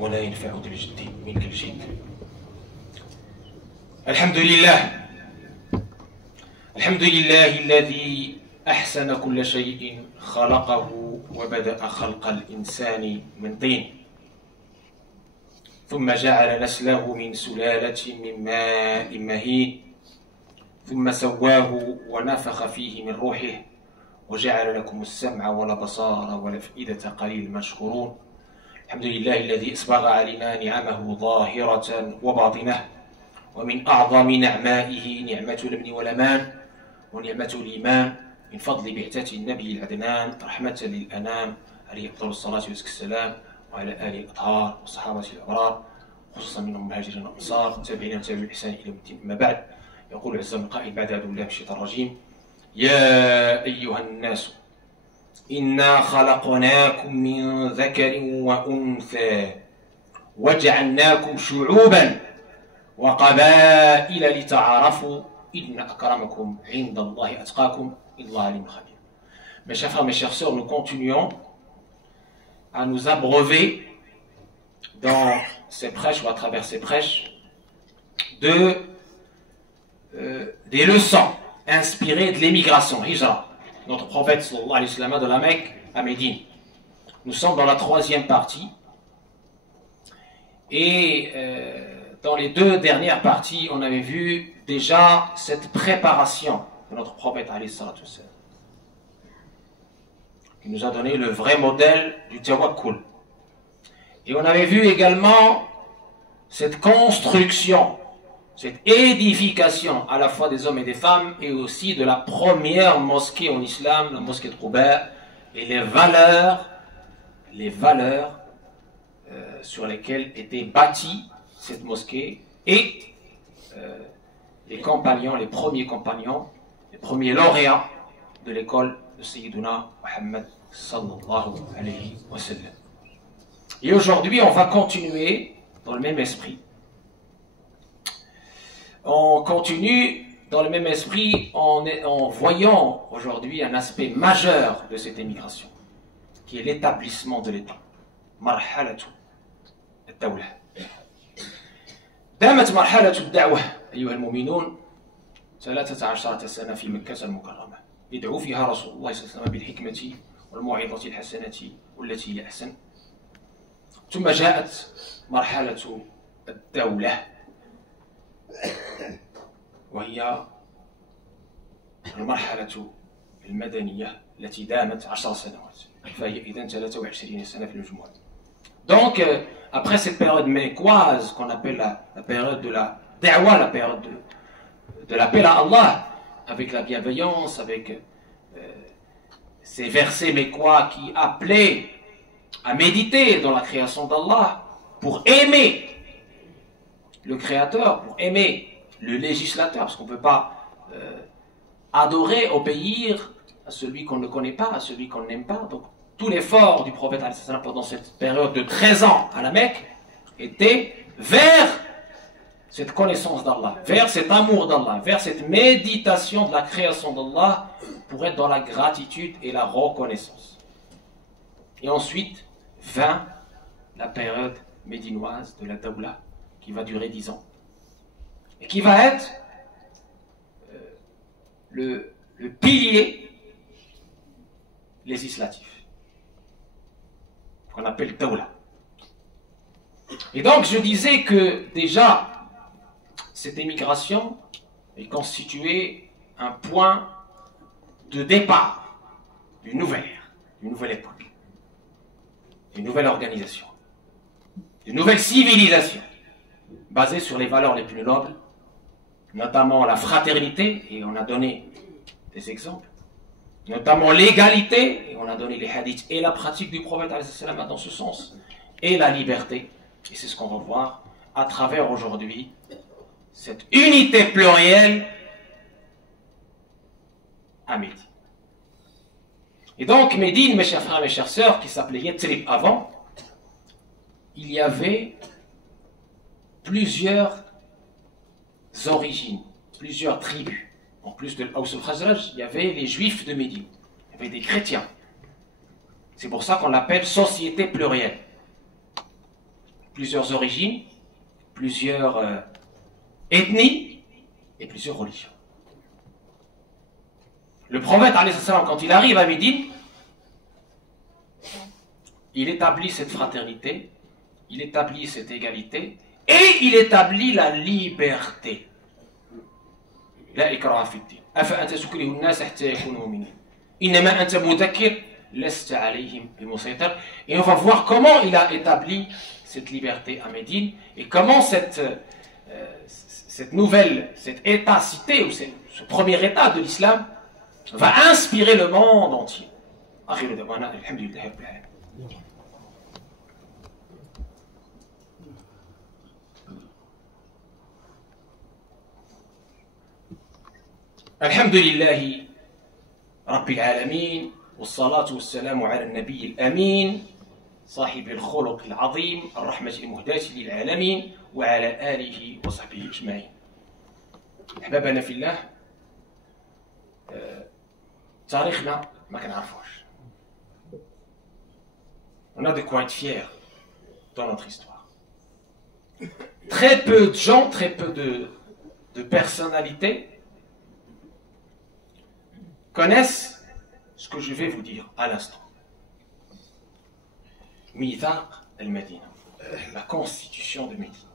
ولا ينفع ذا الجد منك الجد. الحمد لله، الحمد لله الذي أحسن كل شيء خلقه وبدأ خلق الإنسان من طين، ثم جعل نسله من سلالة من ماء مهين، ثم سواه ونفخ فيه من روحه، وجعل لكم السمع والأبصار والأفئدة قليل ما تشكرون. الحمد لله الذي أسبغ علينا نعمه ظاهرة وباطنة، ومن أعظم نعمائه نعمة الأمن والأمان ونعمة الإيمان، من فضل بعثة النبي العدنان رحمة للأنام عليه أفضل الصلاة والسلام، وعلى آله الأطهار والصحابة الأبرار، خصوصا منهم المهاجرين والأنصار تابعين وتابعين الإحسان إلى يوم الدين. أما بعد، يقول عز من قائل بعد أعوذ بالله من الشيطان الرجيم: يا أيها الناس إنا خلقناكم من ذكر وأنثى وجعلناكم شعوبا وقبائل لتعارفوا إن أكرمكم عند الله أتقاكم إن الله عليم خبير. Mes chers frères, mes chères sœurs, nous continuons à nous abreuver dans ces prêches ou à travers ces prêches des leçons inspirées de l'émigration, Hijra, notre prophète sallallahu alayhi wa sallam, de la Mecque à Médine. Nous sommes dans la troisième partie et dans les deux dernières parties, on avait vu déjà cette préparation de notre prophète alayhi salatu wassalam, qui nous a donné le vrai modèle du tawakkul. Et on avait vu également cette construction, cette édification à la fois des hommes et des femmes, et aussi de la première mosquée en islam, la mosquée de Quba, et les valeurs sur lesquelles était bâtie cette mosquée, et les compagnons, les premiers compagnons, les premiers lauréats de l'école de Sayyiduna Muhammad sallallahu alayhi wa sallam. Et aujourd'hui, on va continuer dans le même esprit. On continue dans le même esprit en voyant aujourd'hui un aspect majeur de cette émigration, qui est l'établissement de l'État. Marhalatu ad-dawla. دامت مرحلة الدعوة أيها المؤمنون 13 سنة في مكة المكرمة، يدعو فيها رسول الله صلى الله عليه وسلم بالحكمة والموعظة الحسنة والتي هي أحسن. ثم جاءت مرحلة الدولة، وهي المرحلة المدنية التي دامت 10 سنوات، فهي إذن 23 سنة في المجموع. Donc, après cette période mécoise qu'on appelle la période de la da'wa, la période de l'appel à Allah, avec la bienveillance, avec ces versets mécois qui appelaient à méditer dans la création d'Allah pour aimer le Créateur, pour aimer le législateur, parce qu'on ne peut pas adorer, obéir à celui qu'on ne connaît pas, à celui qu'on n'aime pas. Donc tout l'effort du prophète pendant cette période de 13 ans à la Mecque était vers cette connaissance d'Allah, vers cet amour d'Allah, vers cette méditation de la création d'Allah, pour être dans la gratitude et la reconnaissance. Et ensuite vint la période médinoise de la Dawla, qui va durer 10 ans, et qui va être le pilier législatif, qu'on appelle Dawla. Et donc je disais que déjà cette émigration est constituée un point de départ d'une nouvelle ère, d'une nouvelle époque, d'une nouvelle organisation, d'une nouvelle civilisation basée sur les valeurs les plus nobles, notamment la fraternité, et on a donné des exemples, notamment l'égalité, et on a donné les hadiths et la pratique du prophète dans ce sens, et la liberté. Et c'est ce qu'on va voir à travers aujourd'hui cette unité plurielle à Médine. Et donc Médine, mes chers frères et mes chères sœurs, qui s'appelait Yathrib avant, il y avait plusieurs origines, plusieurs tribus. En plus de l'Aws al-Khazraj, il y avait les juifs de Médine, il y avait des chrétiens. C'est pour ça qu'on l'appelle société plurielle. plusieurs origines, plusieurs ethnies et plusieurs religions. Le prophète, quand il arrive à Médine, il établit cette fraternité, il établit cette égalité, et il établit la liberté. La ikraha fi ddin. Afa anta tukrihu an-nas hatta yakunu mu'minin. Innama anta mudhakkir lasta alayhim bimusaytir. Et on va voir comment il a établi cette liberté à Médine et comment cette nouvelle, cet état-cité, ou ce premier état de l'islam, va inspirer le monde entier. Akhiru dawana, alhamdulillahi rabbil alamin. الحمد لله رب العالمين والصلاة والسلام على النبي الأمين صاحب الخلق العظيم الرحمة المهداة للعالمين وعلى آله وصحبه أجمعين. أحبابنا في الله، تاريخنا ما كنعرفوش. On a de quoi être fiers dans notre histoire. Très peu de gens, très peu de personnalités connaissent ce que je vais vous dire à l'instant. Mithaq al-Madina, la constitution de Médine.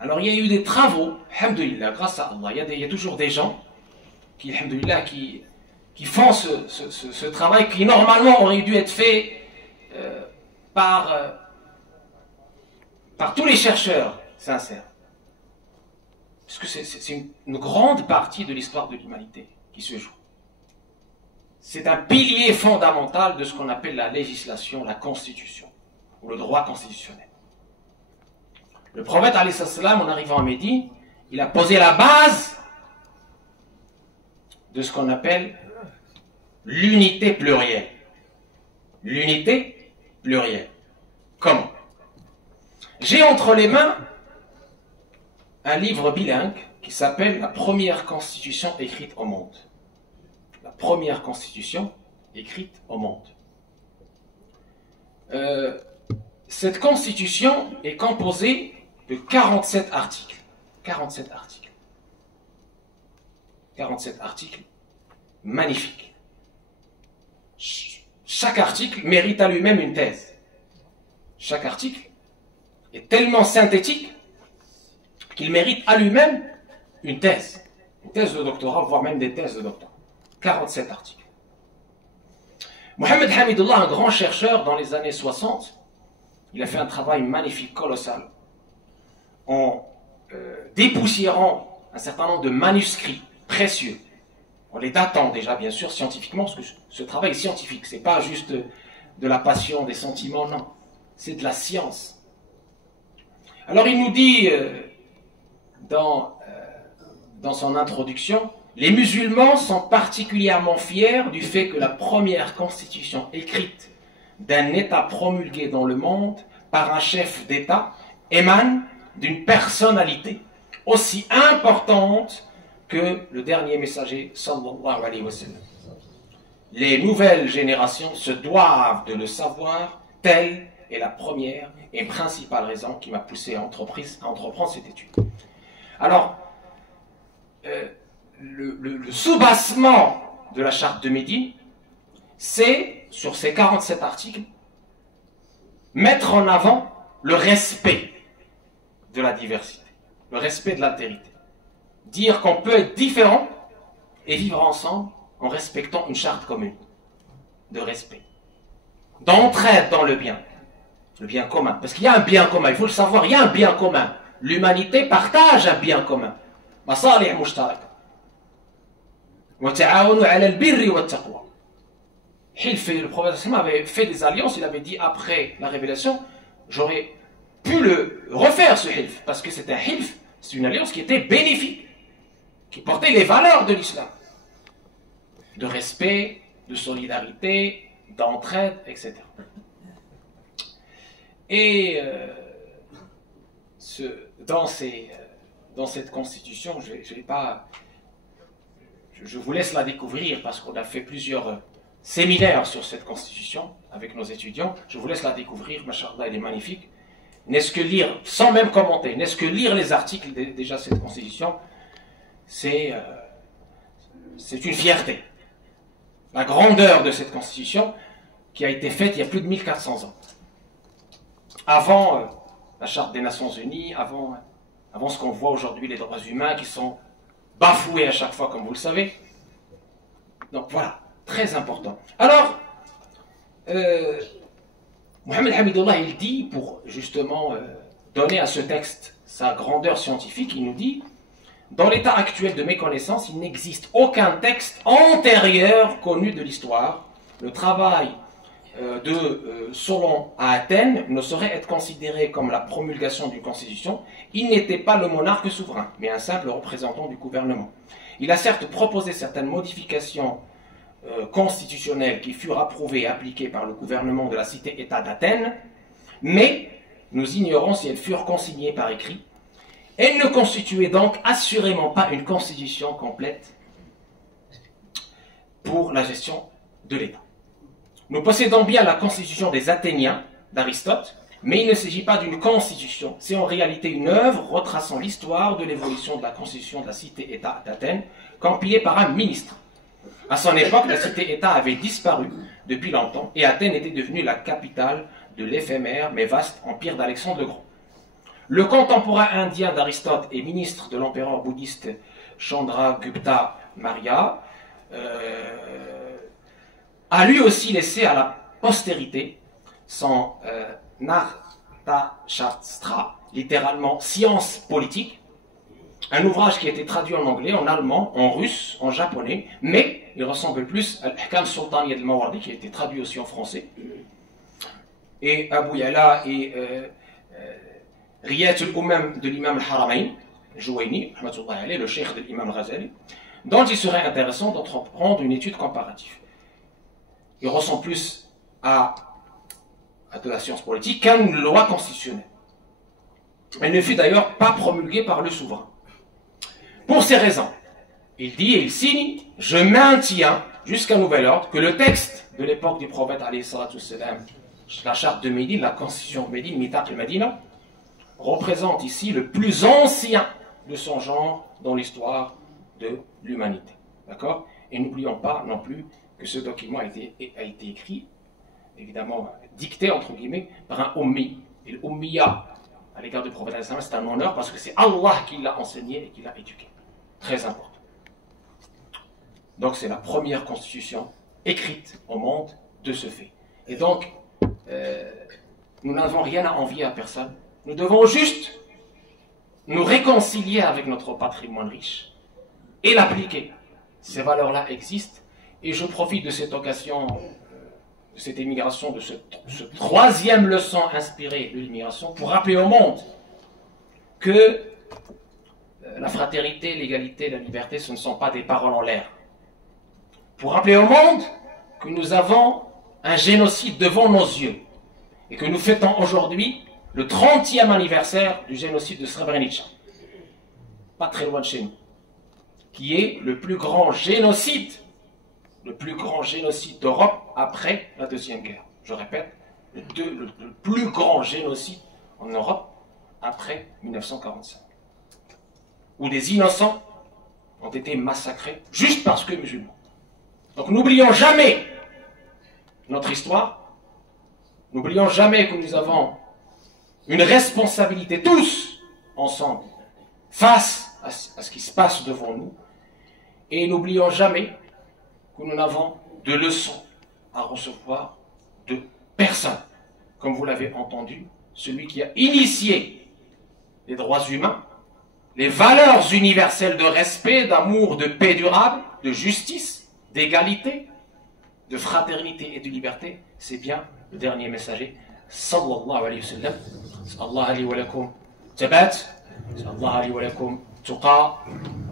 Alors il y a eu des travaux, alhamdoulilah, grâce à Allah, il y a toujours des gens qui, alhamdoulilah, qui font ce travail qui normalement aurait dû être fait par tous les chercheurs sincères. Parce que c'est une grande partie de l'histoire de l'humanité qui se joue. C'est un pilier fondamental de ce qu'on appelle la législation, la constitution, ou le droit constitutionnel. Le prophète, alayhi salam, en arrivant à Médine, il a posé la base de ce qu'on appelle l'unité plurielle. L'unité plurielle. Comment? J'ai entre les mains un livre bilingue qui s'appelle La première constitution écrite au monde. La première constitution écrite au monde. Cette constitution est composée de 47 articles. 47 articles. 47 articles magnifiques. Chaque article mérite à lui-même une thèse. Chaque article est tellement synthétique qu'il mérite à lui-même une thèse. Une thèse de doctorat, voire même des thèses de doctorat. 47 articles. Mohamed Hamidullah, un grand chercheur dans les années 60, il a fait un travail magnifique, colossal, en dépoussiérant un certain nombre de manuscrits précieux, en les datant déjà, bien sûr, scientifiquement, parce que ce travail est scientifique, c'est pas juste de la passion, des sentiments, non, c'est de la science. Alors il nous dit dans son introduction, les musulmans sont particulièrement fiers du fait que la première constitution écrite d'un État promulgué dans le monde par un chef d'État émane d'une personnalité aussi importante que le dernier messager sallallahu alayhi wa sallam. Les nouvelles générations se doivent de le savoir, telle est la première et principale raison qui m'a poussé à entreprendre cette étude. Alors, le soubassement de la charte de Médine, c'est, sur ces 47 articles, mettre en avant le respect de la diversité, le respect de l'altérité. Dire qu'on peut être différent et vivre ensemble en respectant une charte commune de respect, d'entraide dans le bien commun. Parce qu'il y a un bien commun, il faut le savoir, il y a un bien commun. L'humanité partage un bien commun. Masalih mushtaraka. Le prophète avait fait des alliances, il avait dit après la révélation, j'aurais pu le refaire ce hilf, parce que c'est un hilf, c'est une alliance qui était bénéfique, qui portait les valeurs de l'islam, de respect, de solidarité, d'entraide, etc. Et dans cette constitution, je vous laisse la découvrir parce qu'on a fait plusieurs séminaires sur cette constitution avec nos étudiants. Je vous laisse la découvrir, machallah, elle est magnifique. n'est-ce que lire, sans même commenter, n'est-ce que lire les articles déjà de cette constitution, c'est une fierté. La grandeur de cette constitution qui a été faite il y a plus de 1400 ans. Avant la Charte des Nations Unies, avant ce qu'on voit aujourd'hui, les droits humains qui sont bafoués à chaque fois, comme vous le savez. Donc voilà, très important. Alors, Mohamed Hamidullah, il dit, pour justement donner à ce texte sa grandeur scientifique, il nous dit, dans l'état actuel de mes connaissances, il n'existe aucun texte antérieur connu de l'histoire. Le travail de Solon à Athènes ne saurait être considéré comme la promulgation d'une constitution. Il n'était pas le monarque souverain, mais un simple représentant du gouvernement. Il a certes proposé certaines modifications constitutionnelles qui furent approuvées et appliquées par le gouvernement de la cité-État d'Athènes, mais nous ignorons si elles furent consignées par écrit. Elles ne constituaient donc assurément pas une constitution complète pour la gestion de l'État. Nous possédons bien la constitution des Athéniens d'Aristote, mais il ne s'agit pas d'une constitution, c'est en réalité une œuvre retraçant l'histoire de l'évolution de la constitution de la cité-État d'Athènes, compilée par un ministre. À son époque, la cité-État avait disparu depuis longtemps et Athènes était devenue la capitale de l'éphémère mais vaste empire d'Alexandre le Grand. Le contemporain indien d'Aristote et ministre de l'empereur bouddhiste Chandragupta Maurya a lui aussi laissé à la postérité son Narthashastra, littéralement science politique, un ouvrage qui a été traduit en anglais, en allemand, en russe, en japonais, mais il ressemble plus à l'Ahkam Sultaniya al-Mawardi qui a été traduit aussi en français. Et Abu Ya'la et Riyat al-Umam de l'imam al-Haramain, Jouaini, le cheikh de l'imam al-Ghazali, dont il serait intéressant d'entreprendre une étude comparative. Il ressemble plus à de la science politique qu'à une loi constitutionnelle. Elle ne fut d'ailleurs pas promulguée par le souverain. Pour ces raisons, il dit et il signe, je maintiens jusqu'à nouvel ordre que le texte de l'époque du prophète alayhi salatu salam, la charte de Médine, la constitution de Médine, Mitaq al-Madina, représente ici le plus ancien de son genre dans l'histoire de l'humanité. D'accord? Et n'oublions pas non plus que ce document a été écrit, évidemment dicté entre guillemets, par un ummi. Et l'ummiya à l'égard du prophète, c'est un honneur parce que c'est Allah qui l'a enseigné et qui l'a éduqué. Très important. Donc c'est la première constitution écrite au monde de ce fait. Et donc, nous n'avons rien à envier à personne. Nous devons juste nous réconcilier avec notre patrimoine riche et l'appliquer. Ces valeurs-là existent. Et je profite de cette occasion, de cette émigration, de ce troisième leçon inspirée de l'immigration, pour rappeler au monde que la fraternité, l'égalité, la liberté, ce ne sont pas des paroles en l'air. Pour rappeler au monde que nous avons un génocide devant nos yeux et que nous fêtons aujourd'hui le 30e anniversaire du génocide de Srebrenica, pas très loin de chez nous, qui est le plus grand génocide d'Europe après la Deuxième Guerre. Je répète, le plus grand génocide en Europe après 1945. Où des innocents ont été massacrés juste parce que musulmans. Donc n'oublions jamais notre histoire, n'oublions jamais que nous avons une responsabilité tous ensemble face à ce qui se passe devant nous, et n'oublions jamais que nous n'avons de leçons à recevoir de personne. Comme vous l'avez entendu, celui qui a initié les droits humains, les valeurs universelles de respect, d'amour, de paix durable, de justice, d'égalité, de fraternité et de liberté, c'est bien le dernier messager, sallallahu alayhi wa sallam. Allah alayhi wa lakum tabat, Allah alayhi wa lakum tuqa,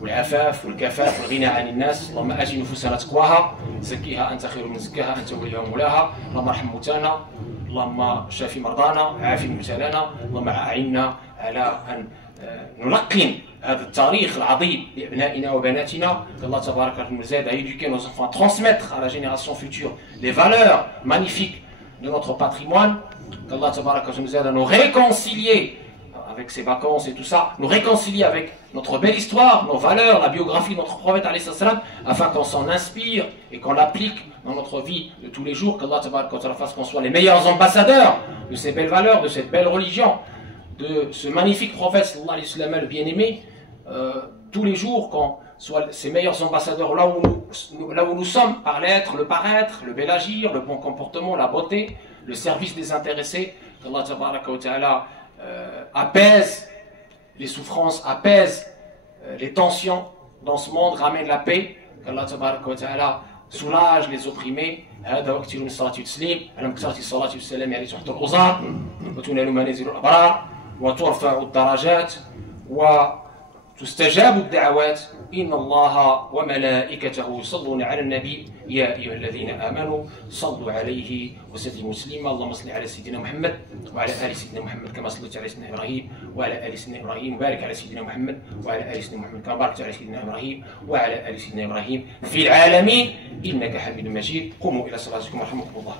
والعفاف والكفاف والغنى عن الناس. اللهم آت نفوسنا تقواها زكيها أنت خير من زكاها أنت وليها ومولاها. اللهم ارحم موتانا، اللهم شافي مرضانا، عافي مبتلانا، اللهم أعنا على أن نلقن هذا التاريخ العظيم لأبنائنا وبناتنا. الله تبارك وتعالى nous aide à éduquer nos enfants, à transmettre à la génération future les valeurs magnifiques de notre patrimoine, qu'Allah nous aide à nous réconcilier avec ses vacances et tout ça, nous réconcilier avec notre belle histoire, nos valeurs, la biographie de notre prophète afin qu'on s'en inspire et qu'on l'applique dans notre vie de tous les jours, qu'Allah fasse qu'on soit les meilleurs ambassadeurs de ces belles valeurs, de cette belle religion, de ce magnifique prophète sallallahu alayhi wa sallam, le bien-aimé, tous les jours qu'on soit ces meilleurs ambassadeurs là où nous sommes, par l'être, le paraître, le bel agir, le bon comportement, la beauté, le service des intéressés, qu'Allah apaise les souffrances, apaise les tensions dans ce monde, ramène la paix, qu'Allah soulage les opprimés. هذا وقت من الصلاة والتسليم على مكثرة الصلاة والسلام عليه تحت الأوزار وتنال منازل الأبرار وترفع الدرجات وتستجاب الدعوات إن الله وملائكته يصلون على النبي يا أيها الذين آمنوا صلوا عليه وسلموا تسليما اللهم صل على سيدنا محمد وعلى آل سيدنا محمد كما صليت على سيدنا إبراهيم وعلى آل سيدنا إبراهيم وبارك على سيدنا محمد وعلى آل سيدنا محمد كما باركت على سيدنا إبراهيم وعلى آل سيدنا إبراهيم في العالمين إنك حميد مجيد قوموا إلى صلاتكم ورحمكم الله